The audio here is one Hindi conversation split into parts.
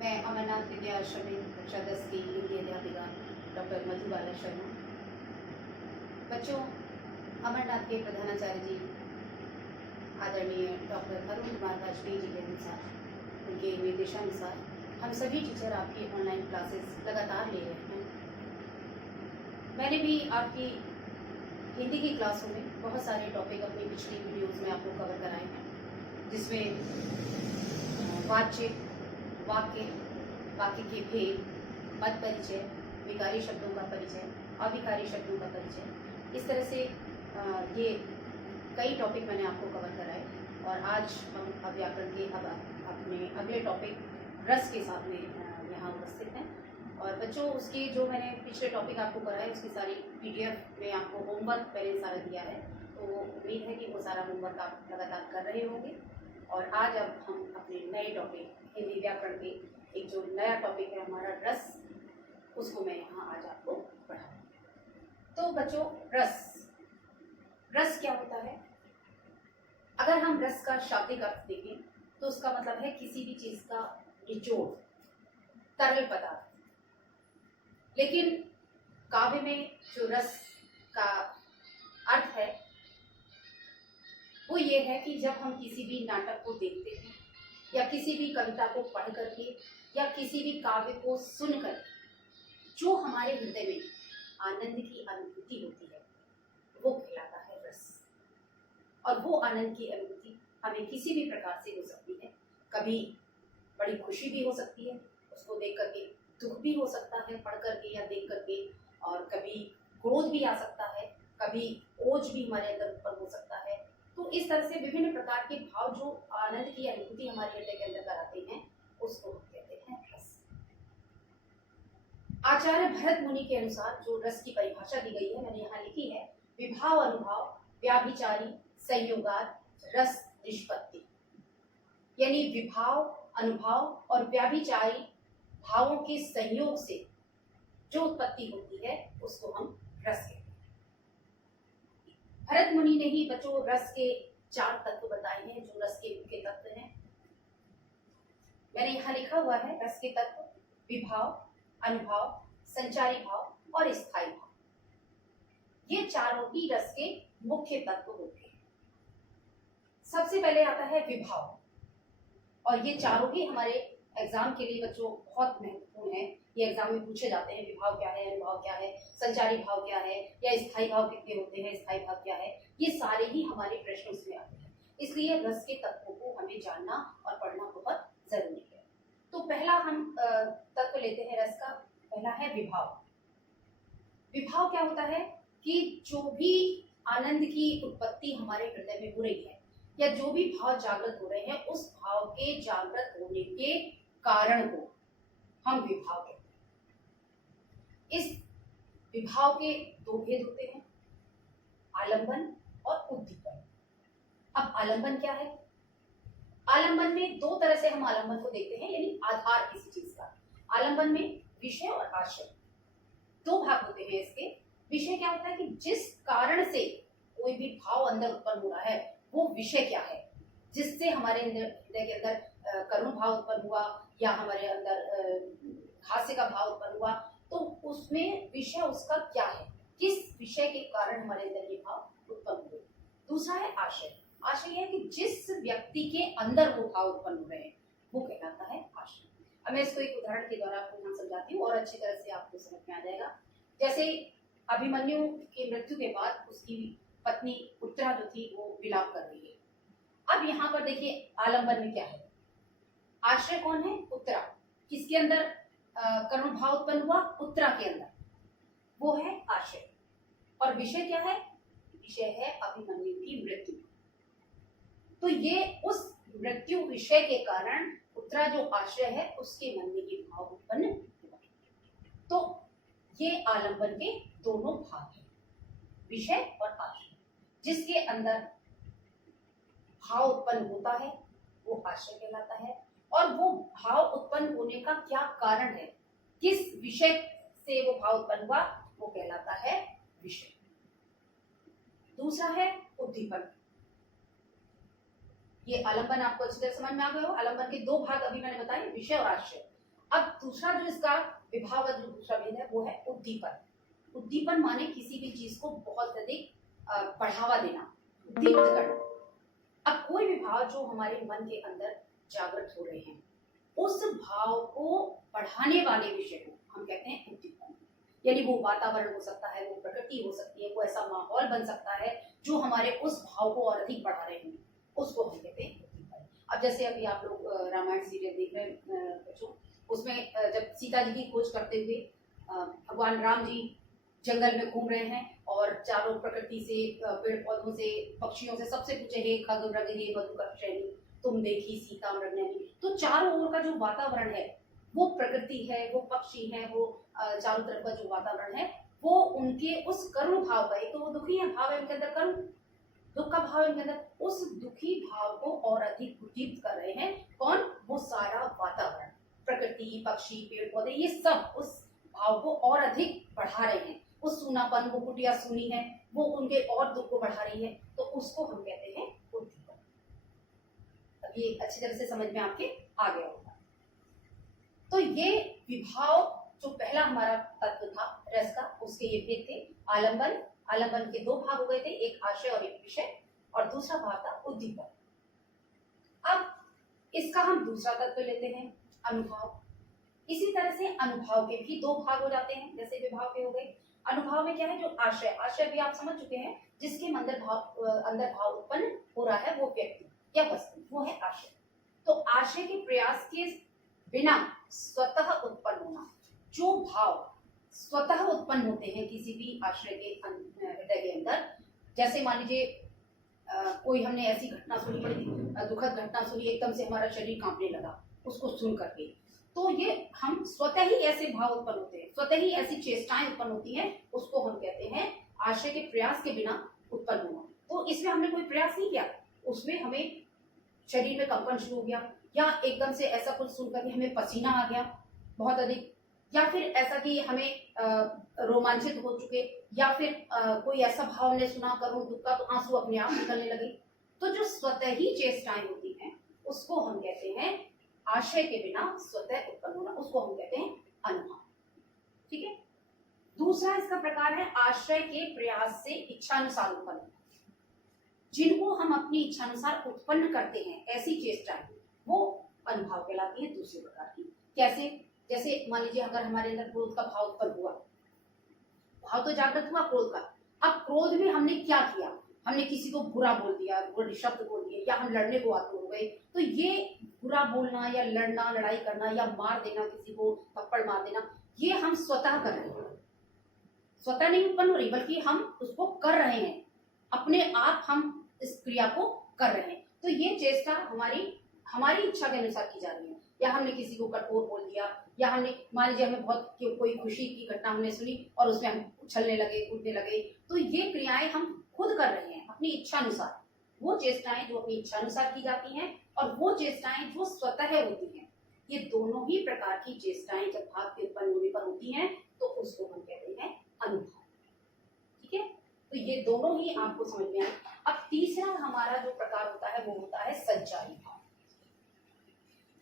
मैं अमरनाथ विद्या आश्रम में कक्षा 10 की हिंदी अध्यापिका डॉक्टर मधुबाला शर्मा। बच्चों, अमरनाथ के प्रधानाचार्य जी आदरणीय डॉक्टर अरुण कुमार वाजपेयी जी के अनुसार, उनके निर्देशानुसार हम सभी टीचर आपकी ऑनलाइन क्लासेस लगातार ले रहे हैं। मैंने भी आपकी हिंदी की क्लासों में बहुत सारे टॉपिक अपनी पिछली वीडियोज़ में आपको कवर कराए हैं, जिसमें वाच्य, वाक्य, वाक्य के भेद, मत परिचय, विकारी शब्दों का परिचय, अविकारी शब्दों का परिचय, इस तरह से ये कई टॉपिक मैंने आपको कवर कराए। और आज हम व्याकरण के अब अपने अगले टॉपिक रस के साथ में यहाँ उपस्थित हैं। और बच्चों, उसके जो मैंने पिछले टॉपिक आपको कराए उसकी सारी PDF में आपको होमवर्क पहले सारा दिया है, तो उम्मीद है कि वो सारा होमवर्क आप लगातार कर रहे होंगे। और आज अब हम अपने नए टॉपिक हिंदी व्याकरण के एक जो नया टॉपिक है हमारा रस, उसको मैं यहाँ आज आपको पढ़ाऊँगी। तो बच्चों, रस क्या होता है? अगर हम रस का शाब्दिक अर्थ देखें तो उसका मतलब है किसी भी चीज का निचोड़, तरल पदार्थ। लेकिन काव्य में जो रस का अर्थ है वो ये है कि जब हम किसी भी नाटक को देखते हैं या किसी भी कविता को पढ़ करके या किसी भी काव्य को सुन कर जो हमारे हृदय में आनंद की अनुभूति होती है वो कहलाता है रस। और वो आनंद की अनुभूति हमें किसी भी प्रकार से हो सकती है। कभी बड़ी खुशी भी हो सकती है, उसको देख करके दुख भी हो सकता है पढ़ करके या देख करके, और कभी क्रोध भी आ सकता है, कभी ओज भी हमारे अंदर उत्पन्न हो सकता है। तो इस तरह से विभिन्न प्रकार के भाव जो आनंद की अनुभूति हमारे हृदय के अंदर कराते हैं उसको हम कहते हैं रस। आचार्य भरत मुनि के अनुसार जो रस की परिभाषा दी गई है मैंने यहाँ लिखी है: विभाव, अनुभाव, व्याभिचारी, संयोगात, रस निष्पत्ति। यानी विभाव, अनुभव और व्याभिचारी भावों के संयोग से जो उत्पत्ति होती है उसको हम रस कहते हैं। भरत मुनि ने ही बच्चों रस के 4 तत्व बताए हैं जो रस के मुख्य तत्व हैं। मैंने यहाँ लिखा हुआ है रस के तत्व: विभाव, अनुभव, संचारी भाव और स्थायी भाव। ये चारों ही रस के मुख्य तत्व होते हैं। सबसे पहले आता है विभाव, और ये चारों ही हमारे एग्जाम के लिए बच्चों बहुत महत्वपूर्ण है। ये एग्जाम में पूछे जाते हैं, विभाव क्या है, अनुभव क्या है, संचारी भाव क्या है, या स्थायी भाव कितने होते हैं, स्थायी भाव क्या है। ये सारे ही हमारे प्रश्न उसमें आते हैं। इसलिए रस के तत्वों को हमें जानना और पढ़ना बहुत जरूरी है। तो पहला हम तत्व लेते हैं रस का। पहला है विभाव। विभाव क्या होता है कि जो भी आनंद की उत्पत्ति हमारे हृदय में हो रही है या जो भी भाव जागृत हो रहे हैं, उस भाव के जागृत होने के कारण को हम विभाव कहते हैं। इस विभाव के 2 भेद होते हैं: आलंबन और उद्दीपन। अब आलंबन क्या है? आलंबन में 2 तरह से हम आलंबन को देखते हैं, यानी आधार किसी चीज का। आलंबन में विषय और आशय 2 भाग होते हैं इसके। विषय क्या होता है कि जिस कारण से कोई भी भाव अंदर उत्पन्न हो रहा है वो विषय क्या है, जिससे हमारे हृदय के अंदर करुण भाव उत्पन्न हुआ या हमारे अंदर हास्य का भाव उत्पन्न हुआ, तो उसमें विषय उसका क्या है, किस विषय के कारण हमारे अंदर ये भाव उत्पन्न हुए। दूसरा है आशय। आशय है कि जिस व्यक्ति के अंदर वो भाव उत्पन्न हो रहे हैं वो कहलाता है आशय। अब मैं इसको एक उदाहरण के द्वारा आपको यहाँ समझाती हूँ और अच्छी तरह से आपको समझ में आ जाएगा। जैसे अभिमन्यु की मृत्यु के बाद उसकी पत्नी उत्तरा जो थी वो विलाप कर रही है। अब यहाँ पर देखिए आलंबन में क्या है? आश्रय कौन है? उत्तरा। किसके अंदर करुण भाव उत्पन्न हुआ? उत्तरा के अंदर, वो है आश्रय। और विषय क्या है? विषय है अभिमन्यु की मृत्यु। तो ये उस मृत्यु विषय के कारण उत्तरा जो आश्रय है उसके मन में ये भाव उत्पन्न हुआ। तो ये आलंबन के दोनों भाग हैं, विषय और आश्रय। जिसके अंदर भाव उत्पन्न होता है वो आश्रय कहलाता है, और वो भाव उत्पन्न होने का क्या कारण है, किस विषय से वो भाव उत्पन्न हुआ, वो कहलाता है विषय। दूसरा है उद्दीपन। ये आलंबन आपको अच्छी तरह समझ में आ गए हो। आलंबन के 2 भाग अभी मैंने बताए, विषय और आश्रय। अब दूसरा जो इसका विभाव जो दूसरा भेद है वो है उद्दीपन। उद्दीपन माने किसी भी चीज को बहुत अधिक बढ़ावा देना, दीप्त करना। अब कोई भी भाव जो हमारे मन के अंदर जागृत हो रहे हैं, उस भाव को बढ़ाने वाले विषय को हम कहते हैं उद्दीपन। यानी वो वातावरण हो सकता है, वो प्रकृति हो सकती है, वो ऐसा माहौल बन सकता है जो हमारे उस भाव को और अधिक बढ़ा रहे हैं, उसको हम कहते हैं उद्दीपन। अब जैसे अभी आप लोग रामायण सीरियल देख रहे हैं बच्चों, उसमें जब सीता जी की खोज करते हुए भगवान राम जी जंगल में घूम रहे हैं और चारों प्रकृति से, पेड़ पौधों से, पक्षियों से, सबसे पूछे हे खग मृग हे मधुकर श्रेणी तुम देखी सीता मृगनयनी। तो चारों ओर का जो वातावरण है वो प्रकृति है, वो पक्षी है, वो चारों तरफ का जो वातावरण है वो उनके उस करुण भाव का, एक तो वो दुखी है, भाव है उनके अंदर करुण, दुख का भाव है उनके अंदर, उस दुखी भाव को और अधिक उद्दीप्त कर रहे हैं। कौन? वो सारा वातावरण, प्रकृति, पक्षी, पेड़ पौधे, ये सब उस भाव को और अधिक बढ़ा रहे हैं। उस सूनापन, वो कुटिया सूनी है, वो उनके और दुख को बढ़ा रही है, तो उसको हम कहते हैं उद्दीपन। अब ये अच्छी तरह से समझ में आपके आ गया होगा। तो ये विभाव जो पहला हमारा तत्व था रस का, उसके ये भेद थे आलंबन। आलंबन के दो भाग हो गए थे, एक आशय और एक विषय, और दूसरा भाग था उद्दीपन। अब इसका हम दूसरा तत्व लेते हैं अनुभव। इसी तरह से अनुभव के भी दो भाग हो जाते हैं, जैसे विभाव के हो गए। अनुभव में क्या है? जो आशय, आशय भी आप समझ चुके हैं, जिसके अंदर भाव उत्पन्न हो रहा है, वो व्यक्ति या वस्तु, वो है आशय। तो आशय के प्रयास के बिना स्वतः उत्पन्न होना, जो भाव स्वतः उत्पन्न होते हैं किसी भी आश्रय के हृदय के अंदर, जैसे मान लीजिए कोई हमने ऐसी घटना सुनी, बड़ी दुखद घटना सुनी, एकदम से हमारा शरीर कांपने लगा उसको सुन करके, तो ये हम स्वतः ही ऐसे भाव उत्पन्न होते हैं, स्वतः ही ऐसी चेष्टाएं उत्पन्न होती हैं, उसको हम कहते हैं आशय के प्रयास के बिना उत्पन्न होना। तो इसमें हमने कोई प्रयास नहीं किया, उसमें हमें शरीर में कंपन शुरू हो गया, या एकदम से ऐसा कुछ सुनकर के हमें पसीना आ गया बहुत अधिक, या फिर ऐसा कि हमें रोमांचित हो चुके, या फिर कोई ऐसा भाव ने सुना करूं दुख का, तो आंसू अपने आप निकलने लगे। तो जो स्वतः ही चेष्टाएं होती हैं उसको हम कहते हैं आशय के बिना स्वतः उत्पन्न होना, उसको हम कहते हैं अनुभव। ठीक है। दूसरा इसका प्रकार है आश्रय के प्रयास से इच्छानुसार उत्पन्न होना। जिनको हम अपनी इच्छानुसार उत्पन्न करते हैं ऐसी चेष्टाएं, वो अनुभव कहलाती है दूसरे प्रकार की। कैसे? जैसे मान लीजिए अगर हमारे अंदर क्रोध का भाव उत्पन्न हुआ, भाव तो जागृत हुआ क्रोध का, अब क्रोध में हमने क्या किया? हमने किसी को बुरा बोल दिया, बुरे शब्द बोल दिए, या हम लड़ने को आतुर हो गए। तो ये बुरा बोलना या लड़ना, लड़ाई करना या मार देना, किसी को थप्पड़ मार देना, ये हम स्वतः कर रहे हैं, स्वतः नहीं उत्पन्न हो रही, बल्कि हम उसको कर रहे हैं, अपने आप हम इस क्रिया को कर रहे हैं। तो ये चेष्टा हमारी इच्छा के अनुसार की जा रही है। या हमने किसी को कठोर बोल दिया, या हमने मान लीजिए हमें बहुत कोई खुशी की घटना हमने सुनी और उसमें हम उछलने लगे, कूदने लगे, तो ये क्रियाएं हम खुद कर रहे हैं अपनी इच्छानुसार। वो चेष्टाएं जो अपनी इच्छानुसार की जाती हैं और वो चेष्टाएं जो स्वतः होती हैं, ये दोनों ही प्रकार की चेष्टाएं जब भाव के उत्पन्न होने पर होती हैं तो उसको हम कहते हैं अनुभव। ठीक है। तो ये दोनों ही आपको समझ में आए। अब तीसरा हमारा जो प्रकार होता है वो होता है संचारी भाव।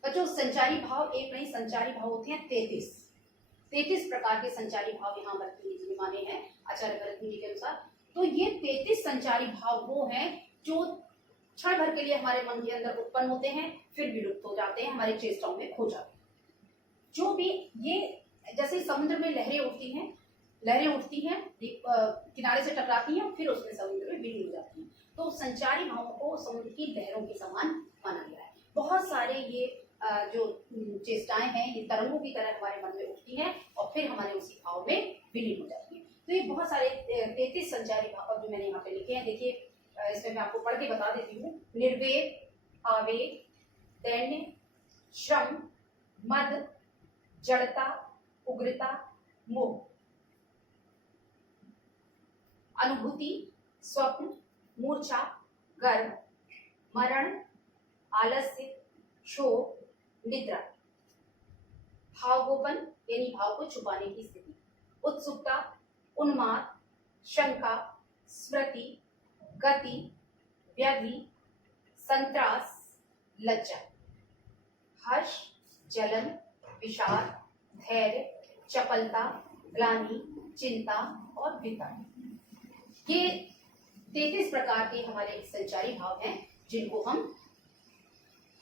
बच्चों संचारी भाव एक नहीं, संचारी भाव होते हैं 33 प्रकार के संचारी भाव यहाँ भरत मुनि जी ने माने हैं, आचार्य भरत मुनि के अनुसार। तो ये 33 संचारी भाव वो हैं जो क्षण भर के लिए हमारे मन के अंदर उत्पन्न होते हैं, फिर विलुप्त हो जाते हैं, हमारी चेष्टाओं में खो जाते हैं। जो भी ये जैसे समुद्र में लहरें उठती हैं, किनारे से टकराती हैं और फिर उसमें समुद्र में विलीन हो जाती हैं। तो संचारी भावों को समुद्र की लहरों के समान माना गया है। बहुत सारे ये जो चेष्टाएं हैं ये तरंगों की तरह हमारे मन में उठती हैं और फिर हमारे उसी भाव में विलीन हो जाती है। तो ये बहुत सारे 33 संचारी भाव जो मैंने यहाँ पे लिखे हैं, देखिए इसमें मैं आपको पढ़ के बता देती हूँ। निर्वेद, आवेग, दैन्य, श्रम, मद, जड़ता, उग्रता, मोह, अनुभूति, स्वप्न, मूर्छा, गर्व, मरण, आलस्य, शोक, निद्रा, भावगोपन यानी भाव को छुपाने की स्थिति, उत्सुकता, उन्माद, शंका, स्मृति, गति, व्याधि, संत्रास, लज्जा, हर्ष, जलन, विषाद, धैर्य, चपलता, ग्लानि, चिंता और वितर। ये 33 प्रकार के हमारे संचारी भाव हैं जिनको हम,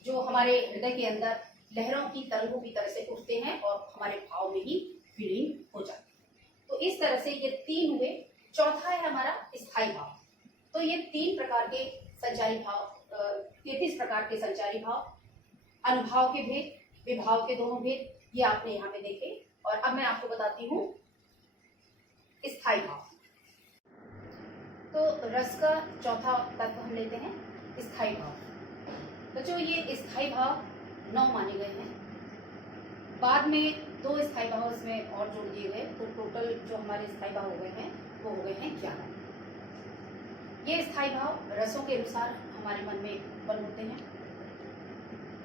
जो हमारे हृदय के अंदर लहरों की तरंगों की तरह से उठते हैं और हमारे भाव में ही विलीन हो जाते हैं। तो इस तरह से ये 3 हुए। चौथा है हमारा स्थायी भाव। तो ये 3 प्रकार के संचारी भाव, 33 प्रकार के संचारी भाव, अनुभाव के भेद, विभाव के दोनों भेद, ये आपने यहाँ पे देखे। और अब मैं आपको बताती हूँ स्थायी भाव। तो रस का चौथा तत्व हम लेते हैं स्थायी भाव। तो जो ये स्थायी भाव 9 माने गए हैं, बाद में 2 स्थायी भाव इसमें और जोड़ दिए गए, तो टोटल जो हमारे स्थायी भाव हो गए हैं वो हो गए हैं 11। ये स्थायी भाव रसों के अनुसार हमारे मन में उत्पन्न होते हैं।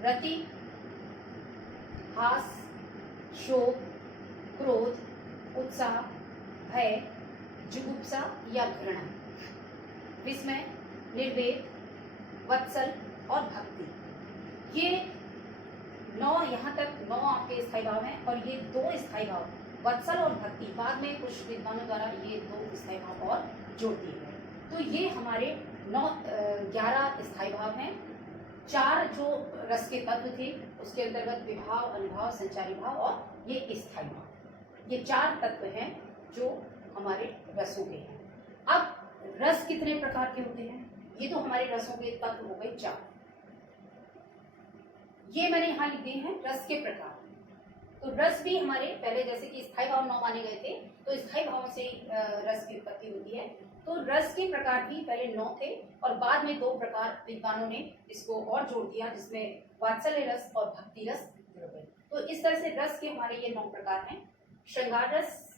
रति, हास, शोक, क्रोध, उत्साह, भय, जुगुप्सा या घृणा, विस्मय, निर्वेद, वत्सल और भक्ति। ये 9, यहाँ तक 9 आपके स्थायी भाव हैं। और ये 2 स्थायी भाव वत्सल और भक्ति, बाद में कुछ विद्वानों द्वारा ये 2 स्थायी भाव और जोड़ दिए गए। तो ये हमारे 11 स्थायी भाव हैं। 4 जो रस के तत्व थे उसके अंतर्गत विभाव, अनुभाव, संचारी भाव और ये स्थायी भाव, ये 4 तत्व हैं जो हमारे रसों के हैं। अब रस कितने प्रकार के होते हैं? ये तो हमारे रसों के तत्व हो गए 4। ये मैंने यहाँ लिख दिए हैं रस के प्रकार। तो रस भी हमारे पहले, जैसे कि स्थायी भाव 9 माने गए थे, तो स्थायी भाव से रस की उत्पत्ति होती है। तो रस के प्रकार भी पहले 9 थे और बाद में 2 प्रकार विद्वानों ने इसको और जोड़ दिया, जिसमें वात्सल्य रस और भक्ति रस जुड़ गए। तो इस तरह से रस के हमारे ये 9 प्रकार हैं। श्रृंगार रस,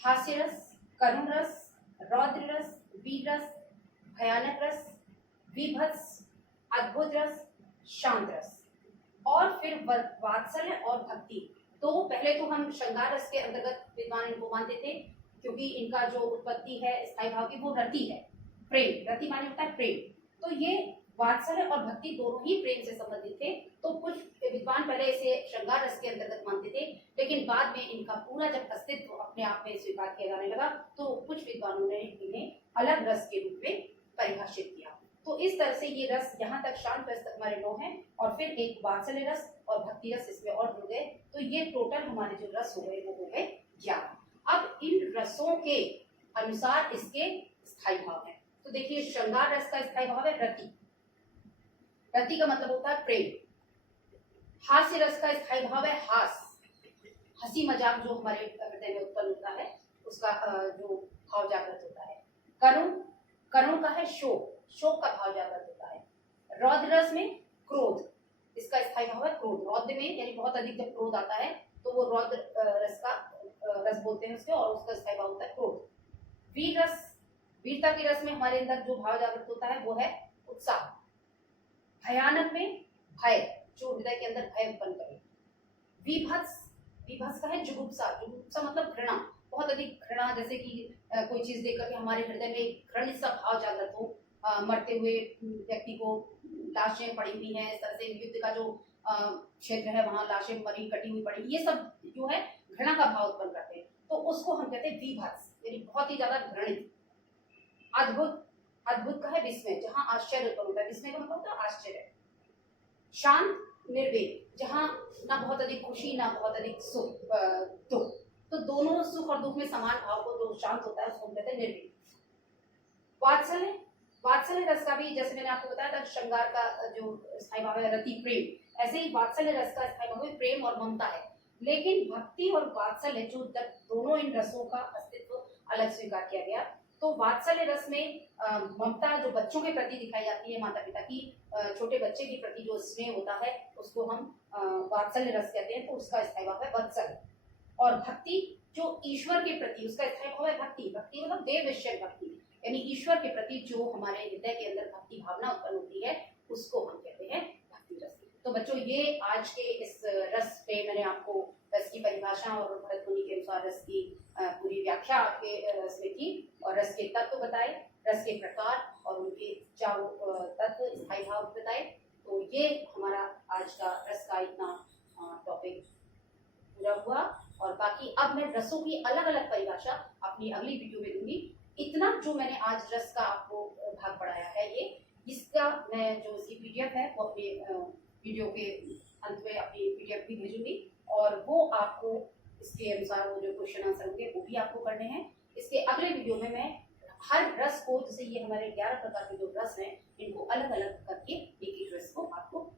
हास्य रस, करुण रस, रौद्र रस, वीर रस, भयानक रस, विभत्स, अद्भुत रस, शांत रस और फिर वात्सल्य और भक्ति। तो पहले तो हम श्रृंगार रस के अंतर्गत विद्वान इनको मानते थे, क्योंकि इनका जो उत्पत्ति है स्थायी भाव की वो रति है, प्रेम। रति माने होता है प्रेम। तो ये वात्सल्य और भक्ति दोनों ही प्रेम से संबंधित थे। तो कुछ विद्वान पहले इसे श्रृंगार रस के अंतर्गत मानते थे, लेकिन बाद में इनका पूरा जब अस्तित्व अपने आप में स्वीकार किया जाने लगा तो कुछ विद्वानों ने इन्हें अलग रस के रूप में परिभाषित किया। तो इस तरह से ये रस, यहाँ तक शांत रस तक हमारे 9 हैं और फिर एक वात्सल्य रस और भक्ति रस इसमें और जुड़ गए। तो ये टोटल हमारे जो रस हो गए वो हो गए 11। अब इन रसों के अनुसार इसके स्थायी भाव हैं। तो देखिए, श्रृंगार रस का स्थायी भाव है रति। रति का मतलब होता है प्रेम। हास्य रस का स्थायी भाव है हास, हंसी मजाक जो हमारे हृदय में उत्पन्न होता है उसका जो भाव जागृत होता है। करुण का है शोक, शोक का भाव जागृत होता है। रौद्र रस में क्रोध, इसका स्थायी भाव है क्रोध। रौद्र में यानी बहुत अधिक जब क्रोध आता है तो वो रौद्र रस का रस बोलते हैं उसके, और उसका स्थायी भाव होता है क्रोध। वीर रस, वीरता के रस में हमारे अंदर जो भाव जागृत होता है वो है उत्साह। भयानक में भय, जो हृदय के अंदर भय उत्पन्न करे। विभत्स, विभत्स का है जुगुप्सा। जुगुप्सा मतलब घृणा, बहुत अधिक घृणा, जैसे कि कोई चीज देखकर के हमारे हृदय में घृणित सा भाव जागृत हो। मरते हुए व्यक्ति को लाशें पड़ी हुई हैं, इस तरह से युद्ध का जो क्षेत्र है वहां लाशें मरी कटी हुई पड़ी, ये सब जो है घृणा का भाव उत्पन्न करते हैं। तो उसको हम कहते हैं विभत्स, यानी बहुत ही ज्यादा घृणित। अद्भुत, अद्भुत का है विस्मय, जहां आश्चर्य उत्पन्न होता है। विस्मय का मतलब होता है आश्चर्य। शांत, निर्वेद, जहां ना बहुत अधिक खुशी ना बहुत अधिक सुख दुख, तो दोनों सुख और दुख में समान भाव को जो शांत होता है उसको हम कहते हैं निर्वेद। वात्सल्य, वात्सल्य रस का भी, जैसे मैंने आपको बताया था श्रृंगार का जो स्थायी भाव है रति प्रेम, ऐसे ही वात्सल्य रस का स्थायी भाव प्रेम और ममता है। लेकिन भक्ति और वात्सल्य जो दोनों इन रसों का अस्तित्व अलग स्वीकार किया गया। तो वात्सल्य रस में ममता जो बच्चों के प्रति दिखाई जाती है, माता पिता की छोटे बच्चे के प्रति जो स्नेह होता है उसको हम वात्सल्य रस कहते हैं, तो उसका स्थायी भाव है वत्सल। और भक्ति जो ईश्वर के प्रति, उसका स्थायी भाव है भक्ति। भक्ति मतलब देव विषय भक्ति, यानी ईश्वर के प्रति जो हमारे हृदय के अंदर भक्ति भावना उत्पन्न होती है उसको हम कहते हैं भक्ति रस। तो बच्चों, ये आज के इस रस पे मैंने आपको रस की परिभाषा और भरत मुनि के अनुसार रस की पूरी व्याख्या आपके रस में की, और रस के तत्व बताए, रस के प्रकार और उनके चारों तत्व स्थायी भाव बताए। तो ये हमारा आज का रस का इतना टॉपिक पूरा हुआ। और बाकी अब मैं रसों की अलग अलग परिभाषा अपनी अगली वीडियो में दूंगी। इतना जो मैंने आज रस का आपको भाग पढ़ाया है, ये इसका मैं जो इसकी पीडीएफ है वो अपने वीडियो के अंत में अपनी पीडीएफ भी भेजूंगी, और वो आपको इसके अनुसार वो जो क्वेश्चन आंसर होंगे वो भी आपको करने हैं। इसके अगले वीडियो में मैं हर रस को, जैसे ये हमारे 11 प्रकार के जो रस हैं, इनको अलग अलग करके एक एक रस को आपको